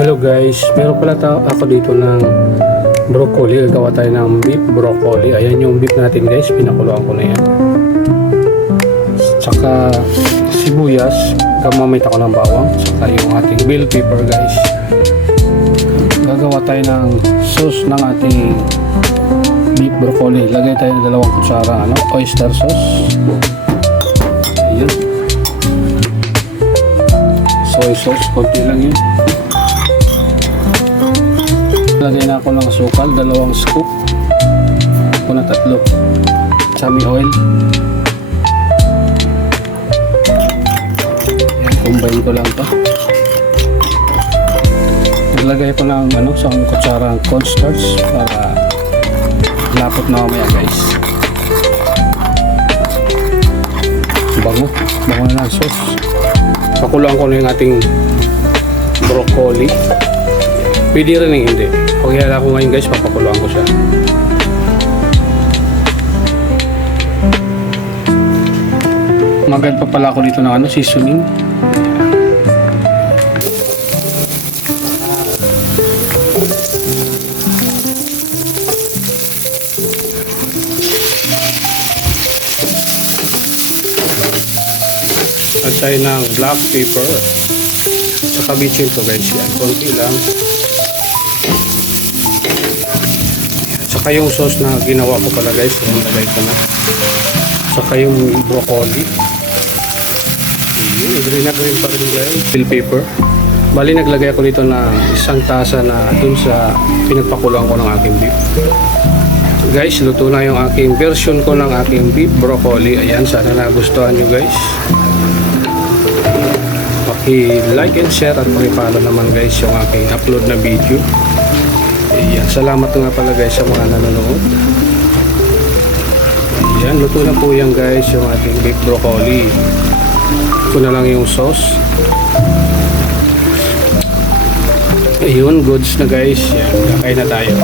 Hello guys, meron pala ako dito ng broccoli. Gagawa tayo ng beef broccoli. Ayan yung beef natin guys, pinakuluan ko na yan. Tsaka sibuyas, gamamit ako ng bawang. Tsaka yung ating bell pepper guys. Gagawa tayo ng sauce ng ating beef broccoli. Lagay tayo ng 2 kutsara oyster sauce. Ayan. Soy sauce, konti lang yun. Lagay na ako ng asukal, 2 scoop. Ako na 3. Chami oil. Ayan, combine ko lang to. Naglagay ko ng 1 kutsara cornstarch para lapot na mamaya guys. Bango na ang sauce. Pakuluan ko na yung ating broccoli. Pwede rin hindi. Paghihila ko ngayon guys, papakuluan ko siya. Magad pa pala ako dito ng seasoning. Add tayo ng black pepper. Saka bitchin to guys yan. Konti lang. Saka yung sauce na ginawa ko pala guys, nilagay ko na. Saka yung broccoli. Green na green pa rin guys. Bell pepper. Bali naglagay ako dito ng 1 tasa na dun sa pinagpakulang ko ng aking beef. Guys, luto na yung aking version ko ng aking beef broccoli. Ayan, sana nagustuhan nyo guys. Paki-like and share at paki-follow naman guys yung aking upload na video. Ayan, salamat nga pala guys sa mga nanonood. Ayan, luto na po yan guys yung ating beef broccoli. Ito na lang yung sauce. Ayun, goods na guys. Yan, kakain na tayo.